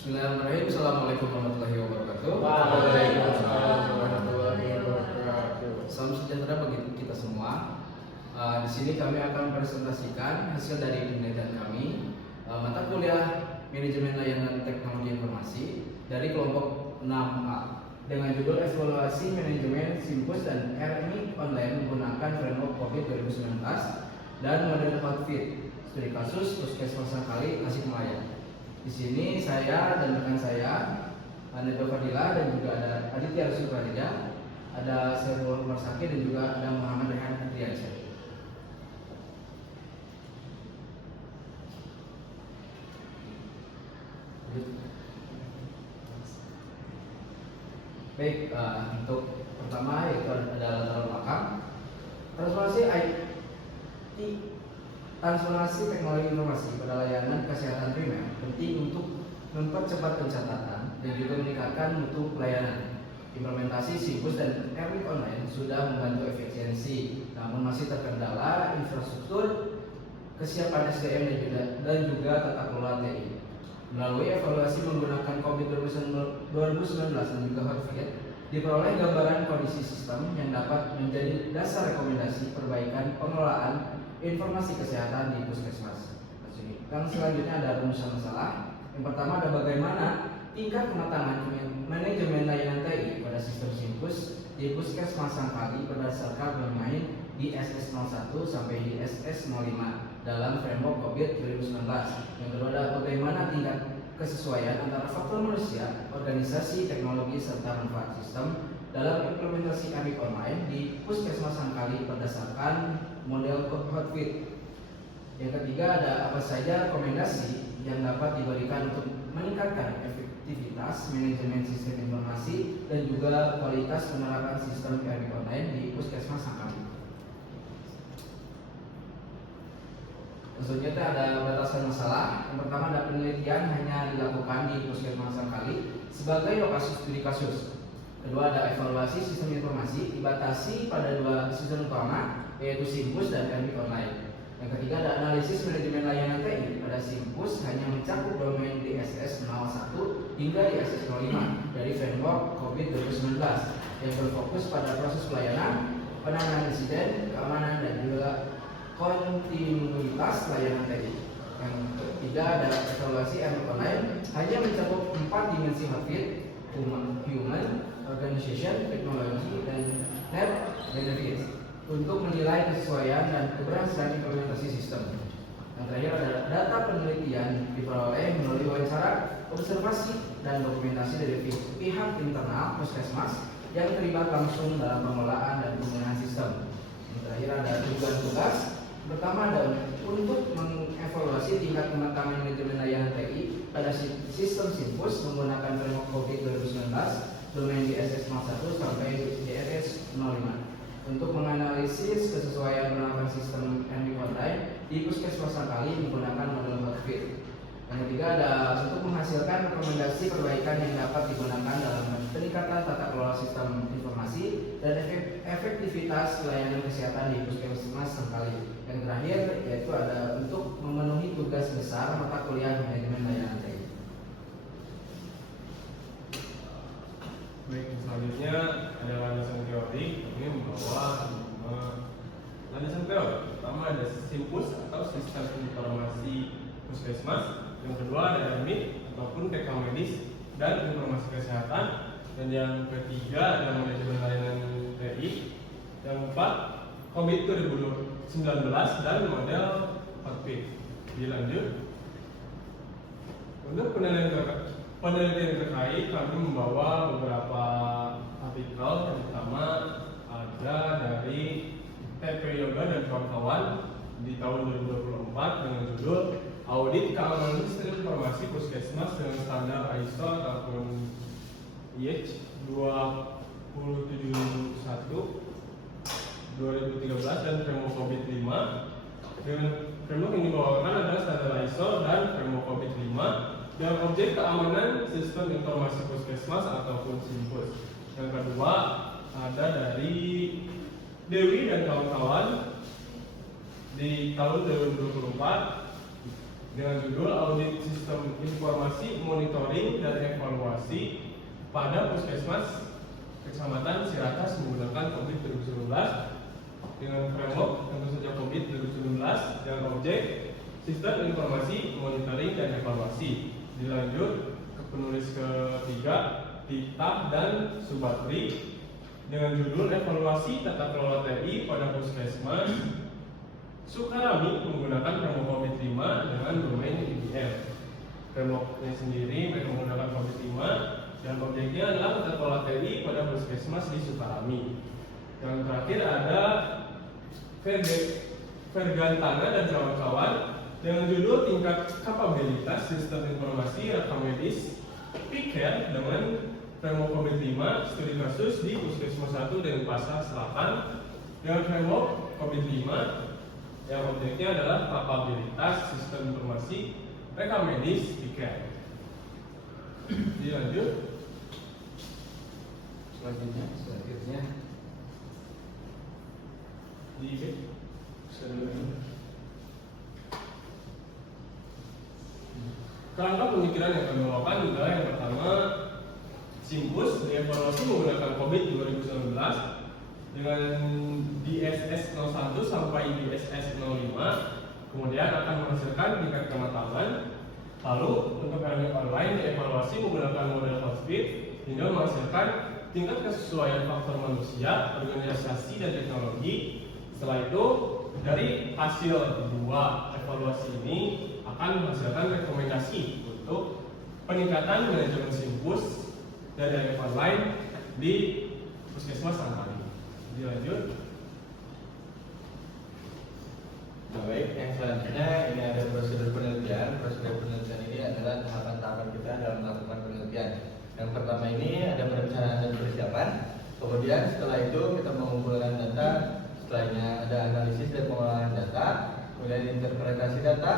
Bismillahirrahmanirrahim. Assalamualaikum warahmatullahi wabarakatuh. Waalaikumsalam warahmatullahi wabarakatuh. Salam sejahtera bagi kita semua. Di sini kami akan presentasikan hasil dari penelitian kami, mata kuliah Manajemen Layanan Teknologi Informasi dari kelompok 6A dengan judul Evaluasi Manajemen Simpus dan RMI Online menggunakan Framework COVID 2019 dan model Hotfit. Studi kasus Puskesmas Sangkali, Tasikmalaya. Di sini saya dan rekan saya, Ananda Fadila, dan juga ada Aditya Supraja, ada Serul Marsaki, dan juga ada Muhammad Rehan Adriansyah. Baik, untuk pertama yaitu ada latar belakang transformasi teknologi informasi pada layanan kesehatan primer penting untuk mempercepat pencatatan dan juga meningkatkan mutu pelayanan. Implementasi Simpus dan RMI Online sudah membantu efisiensi, namun masih terkendala infrastruktur, kesiapan SDM dan juga tata kelola TI. Melalui evaluasi menggunakan COVID 2019 dan juga Hotfit, diperoleh gambaran kondisi sistem yang dapat menjadi dasar rekomendasi perbaikan pengelolaan informasi kesehatan di puskesmas. Yang selanjutnya ada rumusan masalah. Yang pertama ada bagaimana tingkat kematangan manajemen layanan TI pada sistem Simpus di Puskesmas Sangkali berdasarkan bermain di SS01 sampai di SS05 dalam framework COVID 2019. Yang kedua ada bagaimana tingkat kesesuaian antara faktor manusia, organisasi, teknologi, serta manfaat sistem dalam implementasi RMI Online di Puskesmas Sangkali berdasarkan model Hotfit. Yang ketiga ada apa saja rekomendasi yang dapat diberikan untuk meningkatkan efektivitas manajemen sistem informasi dan juga kualitas penerapan sistem RMI Online di Puskesmas Sangkali. Selanjutnya ada batasan masalah. Yang pertama ada penelitian hanya dilakukan di Puskesmas Sangkali sebagai lokasi studi kasus. Kedua ada evaluasi sistem informasi dibatasi pada dua sistem utama yaitu Simpus dan RMI Online. Yang ketiga ada analisis manajemen layanan TI pada Simpus hanya mencakup domain di SS01 hingga di SS05 dari framework COVID 2019 yang berfokus pada proses pelayanan, penanganan insiden, keamanan dan juga kontinuitas layanan TI. Yang ketiga ada evaluasi RMI Online hanya mencakup 4 dimensi Hotfit, human, organization, teknologi, dan net benefits untuk menilai kesesuaian dan keberhasilan implementasi sistem. Yang terakhir ada data penelitian diperoleh melalui wawancara, observasi, dan dokumentasi dari pihak internal puskesmas yang terlibat langsung dalam pengelolaan dan penggunaan sistem. Yang terakhir ada tujuan tugas. Pertama ada untuk mengevaluasi tingkat kematangan manajemen layanan TI pada sistem Simpus menggunakan framework COVID 2019 domain di SS01 sampai di SS05 untuk menganalisis kesesuaian penerapan sistem RMI Online di Puskesmas Sangkali menggunakan model Hotfit. Yang ketiga ada untuk menghasilkan rekomendasi perbaikan yang dapat digunakan dalam peningkatan tata kelola sistem informasi dan efektivitas layanan kesehatan di Puskesmas Sangkali. Yang terakhir yaitu ada untuk memenuhi tugas besar mata kuliah manajemen layanan TI. Baik, selanjutnya ada landasan teori. Ini membawa landasan teori. Pertama ada Simpus atau sistem informasi puskesmas. Yang kedua ada RMI ataupun TK medis dan informasi kesehatan. Dan yang ketiga ada manajemen layanan TI. Yang keempat COVID 2019 dan model Hotfit. Dilanjut untuk penelitian terkait kami membawa beberapa artikel. Yang pertama ada dari TP Yoga dan kawan-kawan di tahun 2024 dengan judul Audit Keamanan Sistem Informasi Puskesmas dengan Standar ISO tahun IEC 27071 2013 dan framework COVID 5. Dengan framework yang dibawakan adalah standar ISO dan framework COVID 5 dan objek keamanan sistem informasi puskesmas ataupun Simpus. Yang kedua ada dari Dewi dan kawan-kawan di tahun 2024 dengan judul Audit Sistem Informasi, Monitoring, dan Evaluasi pada Puskesmas Kecamatan Siratas menggunakan COVID 2019 dengan framework tentu saja COVID 2019 dengan objek Sistem Informasi, Monitoring, dan Evaluasi. Dilanjut ke penulis ketiga, Tita dan Subatri dengan judul Evaluasi Tata Kelola TI pada Puskesmas Sukarami menggunakan framework COVID-5 dengan domain IBM. Frameworknya sendiri mereka menggunakan COVID-5 dan objeknya adalah tata kelola TI pada Puskesmas di Sukarami. Yang terakhir ada Vergantana dan kawan-kawan dengan judul Tingkat Kapabilitas Sistem Informasi Rekam Medis PICARE dengan framework COVID-5 studi kasus di Puskesmas 1 Denpasar Selatan dengan framework COVID-5 yang objeknya adalah kapabilitas sistem informasi rekam medis PICARE. Dilanjut. Selanjutnya Di kerangka pemikiran yang kami bawakan adalah yang pertama, Simpus dievaluasi menggunakan COVID 2019 dengan DSS 01 sampai DSS 05, kemudian akan menghasilkan tingkat kematangan. Lalu untuk learning online dievaluasi menggunakan model Hotspot hingga menghasilkan tingkat kesesuaian faktor manusia, organisasi, dan teknologi. Setelah itu dari hasil dua evaluasi ini akan menghasilkan rekomendasi untuk peningkatan manajemen Simpus dan online di Puskesmas Sangkali. Dilanjut. Baik, yang selanjutnya ini ada prosedur penelitian. Prosedur penelitian ini adalah tahapan-tahapan kita dalam melakukan penelitian. Yang pertama ini ada perencanaan dan persiapan. Kemudian setelah itu kita mengumpulkan data. Setelahnya ada analisis dan pengolahan data. Kemudian interpretasi data,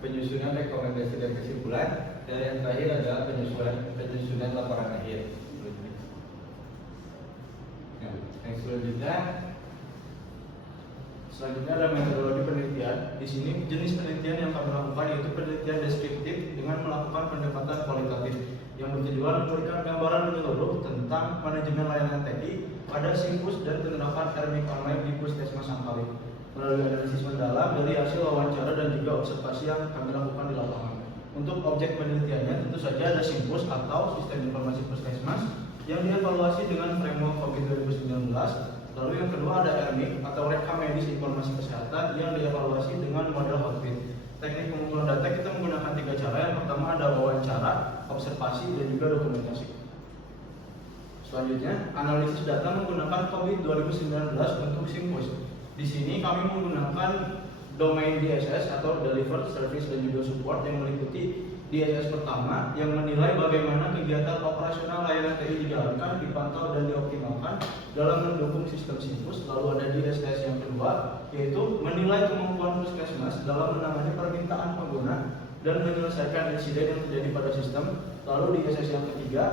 penyusunan rekomendasi dan kesimpulan. Dan yang terakhir adalah penyusunan laporan akhir. Nah, yang selanjutnya ada metodologi penelitian. Di sini jenis penelitian yang kami lakukan yaitu penelitian deskriptif dengan melakukan pendekatan kualitatif yang bertujuan memberikan gambaran menyeluruh tentang manajemen layanan TI pada Simpus dan penerapan RMIC online di Puskesmas Sangkali melalui analisis mendalam dari hasil wawancara dan juga observasi yang kami lakukan di lapangan. Untuk objek penelitiannya tentu saja ada Simpus atau Sistem Informasi Puskesmas yang dievaluasi dengan framework COVID 2019. Lalu yang kedua ada RMIC atau Rekam Medis Informasi Kesehatan yang dievaluasi dengan model Hotspot. Teknik pengumpulan data kita menggunakan 3 cara. Yang pertama ada wawancara, observasi, dan juga dokumentasi. Selanjutnya analisis data menggunakan COVID 2019 untuk Simpus. Di sini kami menggunakan domain DSS atau Delivered Service dan juga Support yang meliputi DSS pertama yang menilai bagaimana kegiatan operasional layanan TI dijalankan, dipantau, dan dioptimalkan dalam mendukung sistem Simpus. Lalu ada DSS yang kedua yaitu menilai kemampuan Puskesmas dalam menangani permintaan pengguna dan menyelesaikan insiden yang terjadi pada sistem. Lalu DSS yang ketiga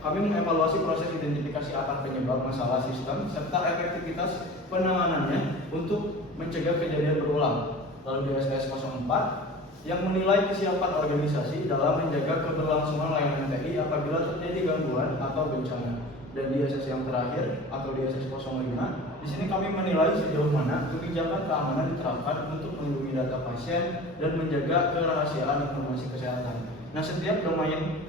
kami mengevaluasi proses identifikasi akar penyebab masalah sistem serta efektivitas penanganannya untuk mencegah kejadian berulang. Lalu DSS 04 yang menilai kesiapan organisasi dalam menjaga keberlangsungan layanan TI apabila terjadi gangguan atau bencana. Dan DSS yang terakhir atau DSS 05, di sini kami menilai sejauh mana kebijakan keamanan diterapkan untuk melindungi data pasien dan menjaga kerahasiaan informasi kesehatan. Nah, setiap domain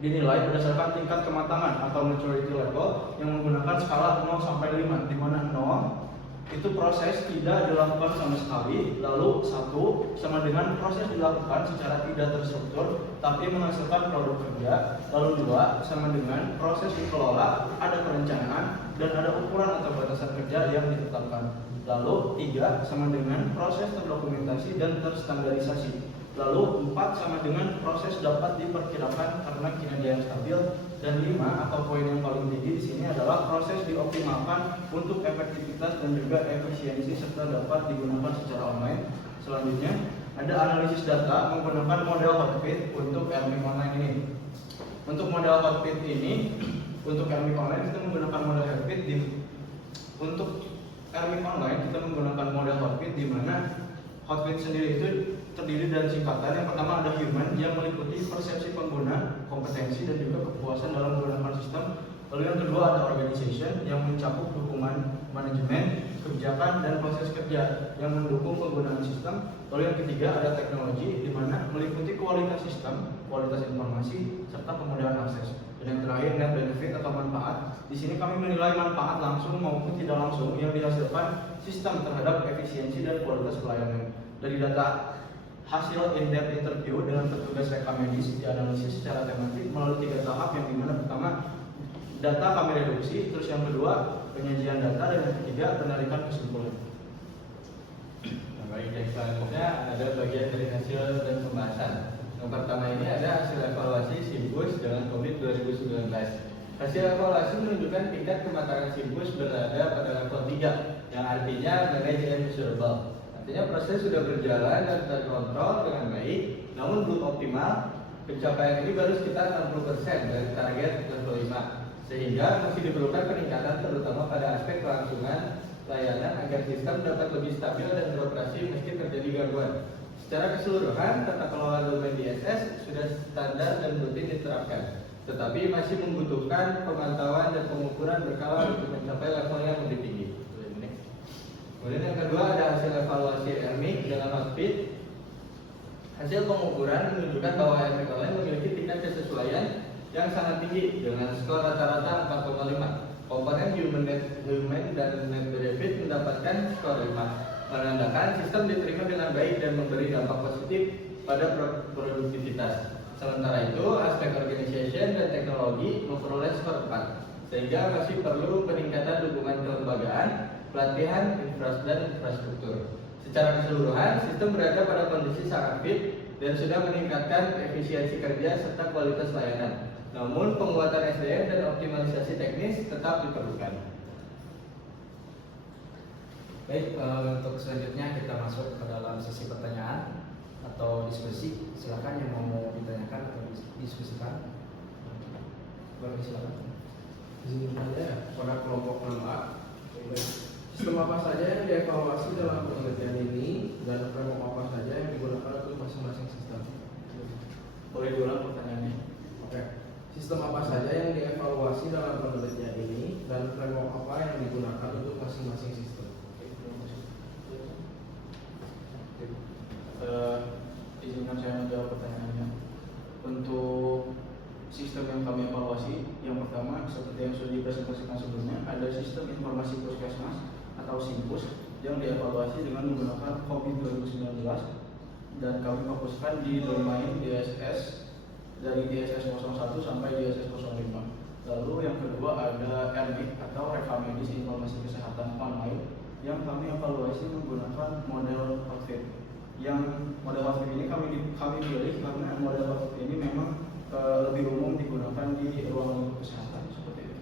dinilai berdasarkan tingkat kematangan atau maturity level yang menggunakan skala 0 sampai 5, di mana 0 itu proses tidak dilakukan sama sekali, lalu 1 sama dengan proses dilakukan secara tidak terstruktur tapi menghasilkan produk kerja, lalu 2 sama dengan proses dikelola, ada perencanaan dan ada ukuran atau batasan kerja yang ditetapkan, lalu 3 sama dengan proses terdokumentasi dan terstandarisasi, lalu 4 sama dengan proses dapat diperkirakan karena kinerja yang stabil, dan 5 atau poin yang paling tinggi di sini adalah proses dioptimalkan untuk efektivitas dan juga efisiensi serta dapat digunakan secara online. Selanjutnya ada analisis data menggunakan model Hotspot untuk RMIC online ini. Untuk model Hotspot ini untuk RMIC online kita menggunakan model Hotspot untuk RMIC online kita menggunakan model Hotspot di mana Hotfit sendiri itu terdiri dari singkatan. Yang pertama ada human yang meliputi persepsi pengguna, kompetensi dan juga kepuasan dalam menggunakan sistem. Lalu yang kedua ada organization yang mencakup dukungan manajemen, kebijakan dan proses kerja yang mendukung penggunaan sistem. Lalu yang ketiga ada teknologi di mana meliputi kualitas sistem, kualitas informasi serta kemudahan akses. Dan yang terakhir net benefit atau manfaat. Di sini kami menilai manfaat langsung maupun tidak langsung yang dihasilkan sistem terhadap efisiensi dan kualitas pelayanan. Dari data hasil in-depth interview dengan petugas reka medis dianalisis secara tematik melalui 3 tahap, yang dimana pertama data kami reduksi, terus yang kedua penyajian data, dan yang ketiga penarikan kesimpulan. Nah, baik, yang selanjutnya ada bagian dari hasil dan pembahasan. Yang pertama ini ada hasil evaluasi Simbus dengan COVID 2019. Hasil evaluasi menunjukkan tingkat kematangan Simbus berada pada level 3, yang artinya manage and measurable. Artinya proses sudah berjalan dan terkontrol dengan baik, namun belum optimal. Pencapaian ini baru sekitar 60% dari target level 5, sehingga masih diperlukan peningkatan terutama pada aspek kelangsungan layanan agar sistem dapat lebih stabil dan beroperasi meski terjadi gangguan. Secara keseluruhan, tata kelola domain DSS sudah standar dan rutin diterapkan, tetapi masih membutuhkan pemantauan dan pengukuran berkala untuk mencapai level yang lebih tinggi. Kemudian yang kedua ada hasil evaluasi Ermik dengan Hotfit. Hasil pengukuran menunjukkan bahwa Ermik Online memiliki tingkat kesesuaian yang sangat tinggi dengan skor rata-rata 4,5. Komponen human dan net benefit mendapatkan skor 5, menandakan sistem diterima dengan baik dan memberi dampak positif pada produktivitas. Sementara itu, aspek organization dan teknologi memperoleh skor 4, sehingga masih perlu peningkatan dukungan kelembagaan, pelatihan, infrastruktur. Secara keseluruhan, sistem berada pada kondisi sangat fit dan sudah meningkatkan efisiensi kerja serta kualitas layanan. Namun, penguatan SDM dan optimalisasi teknis tetap diperlukan. Baik, untuk selanjutnya kita masuk ke dalam sesi pertanyaan atau diskusi. Silakan yang mau ditanyakan atau diskusikan. Boleh silakan. Di sini saja pada kelompok 6A. Sistem apa saja yang dievaluasi dalam penelitian ini dan framework apa saja yang digunakan untuk masing-masing sistem? Boleh diulang pertanyaannya? Oke. Sistem apa saja yang dievaluasi dalam penelitian ini dan framework apa yang digunakan untuk masing-masing sistem? Izinkan saya menjawab pertanyaannya. Untuk sistem yang kami evaluasi, yang pertama seperti yang sudah dipresentasikan sebelumnya, ada sistem informasi puskesmas atau SIMPUS yang dievaluasi dengan menggunakan COVID 2019, dan kami fokuskan di domain DSS dari DSS 01 sampai DSS 05. Lalu yang kedua ada RMIC atau Reka Medis Informasi Kesehatan Online yang kami evaluasi menggunakan model Hotfit. Yang model Hotfit ini kami pilih karena model Hotfit ini memang lebih umum digunakan di ruang lingkup kesehatan seperti itu.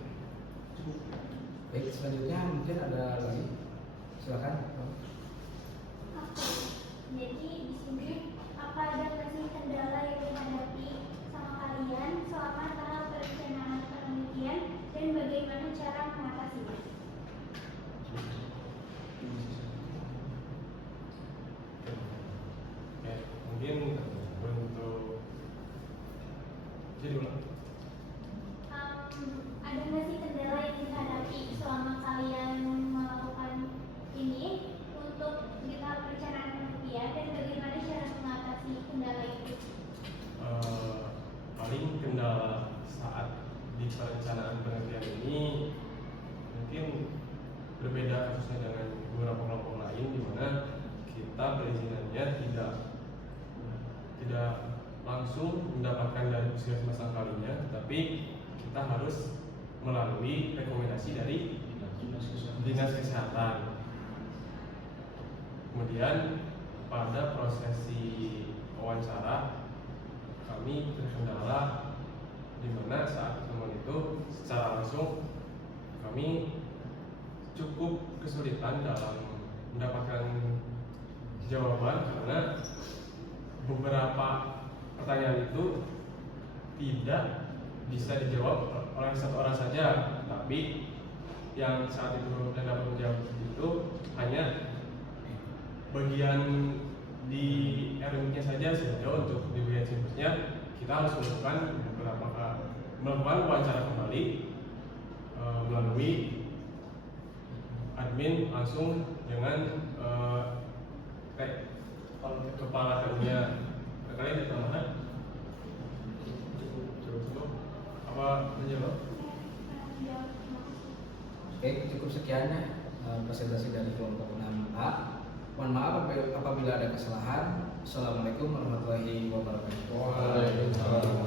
Baik, selanjutnya mungkin ada lagi. Silakan. Jadi di sini apa ada masih kendala yang dihadapi sama kalian selama tahap perencanaan penelitian dan bagaimana cara mengatasinya? Oke, mungkin untuk jadi ulang. Ada nggak sih kendala yang dihadapi selama kalian melakukan ini untuk di tahap perencanaan penelitian dan bagaimana cara mengatasi kendala itu? Paling kendala saat di perencanaan penelitian ini mungkin berbeda kasusnya dengan beberapa kelompok lain, di mana kita perizinannya tidak langsung mendapatkan dari puskesmas kalinya, tetapi kita harus melalui rekomendasi dari dinas kesehatan. Kemudian pada prosesi wawancara kami terkendala di mana saat pertemuan itu secara langsung kami cukup kesulitan dalam mendapatkan jawaban karena beberapa pertanyaan itu tidak bisa dijawab oleh satu orang saja, tapi yang saat itu dapat menjawab itu hanya bagian kita harus melakukan wawancara kembali melalui admin langsung dengan kepala TU-nya. Kalian ada tambahan? Cukup. Apa menjawab? Oke, cukup sekian ya presentasi dari kelompok 6A. Mohon maaf apabila ada kesalahan. Assalamualaikum warahmatullahi wabarakatuh. Waalaikumsalam.